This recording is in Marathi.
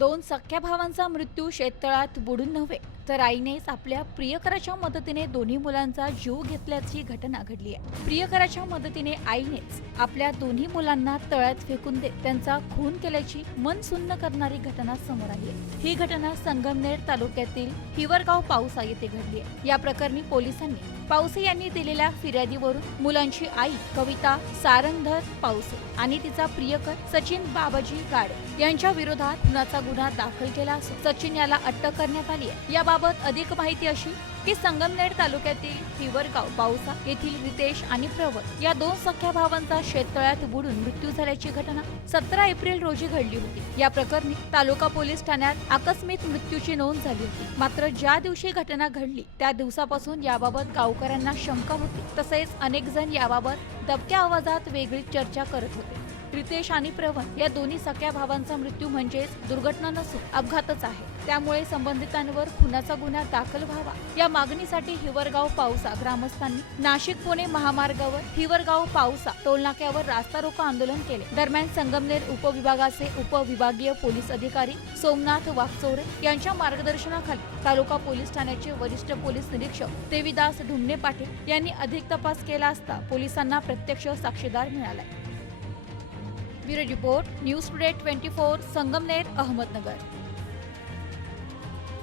दोन सख्या भावांचा मृत्यू शेततळात बुडून नव्हे तर आईनेच आपल्या प्रियकराच्या मदतीने दोन्ही मुलांचा जीव घेतल्याची घटना घडली आहे. प्रियकराच्या मदतीने आईनेच आपल्या दोन्ही मुलांना तळ्यात फेकून दे त्यांचा खून केल्याची मन सुन्न करणारी घटना समोर आली आहे. ही घटना संगमनेर तालुक्यातील हिवरगाव पावसा येथे घडली आहे. या प्रकरणी पोलिसांनी पावसे यांनी दिलेल्या फिर्यादीवरून मुलांची आई कविता सारंगधर पावसे आणि तिचा प्रियकर सचिन बाबाजी गाडे यांच्या विरोधात खुनाचा गुन्हा दाखल केला असून सचिन याला अटक करण्यात आली आहे. याबाबत अधिक माहिती अशी की संगमनेर तालुक्यातील हिवरगाव पावसा येथील रितेश आणि प्रवत या दोन सख्या भावांचा शेततळ्यात बुडून मृत्यू झाल्याची घटना सतरा एप्रिल रोजी घडली होती. या प्रकरणी तालुका पोलीस ठाण्यात आकस्मिक मृत्यूची नोंद झाली होती. मात्र ज्या दिवशी घटना घडली त्या दिवसापासून याबाबत गावकऱ्यांना शंका होती. तसेच अनेक जण याबाबत दबक्या आवाजात वेगळी चर्चा करत होते. रितेश आणि प्रवन या दोन्ही सख्या भावांचा मृत्यू म्हणजेच दुर्घटना नसून अपघातच आहे. त्यामुळे संबंधितांवर खुनाचा गुन्हा दाखल व्हावा. या मागणीसाठी हिवरगाव पावसा ग्रामस्थांनी नाशिक पुणे महामार्गावर हिवरगाव पावसा टोलनाक्यावर रास्ता रोको आंदोलन केले. दरम्यान संगमनेर उपविभागाचे उपविभागीय पोलीस अधिकारी सोमनाथ वाघचोरे यांच्या मार्गदर्शनाखाली तालुका पोलीस ठाण्याचे वरिष्ठ पोलीस निरीक्षक देवीदास ढुमणे पाटील यांनी अधिक तपास केला असता पोलिसांना प्रत्यक्ष साक्षीदार मिळाला bureau report news today twenty four Sangamner Ahmednagar.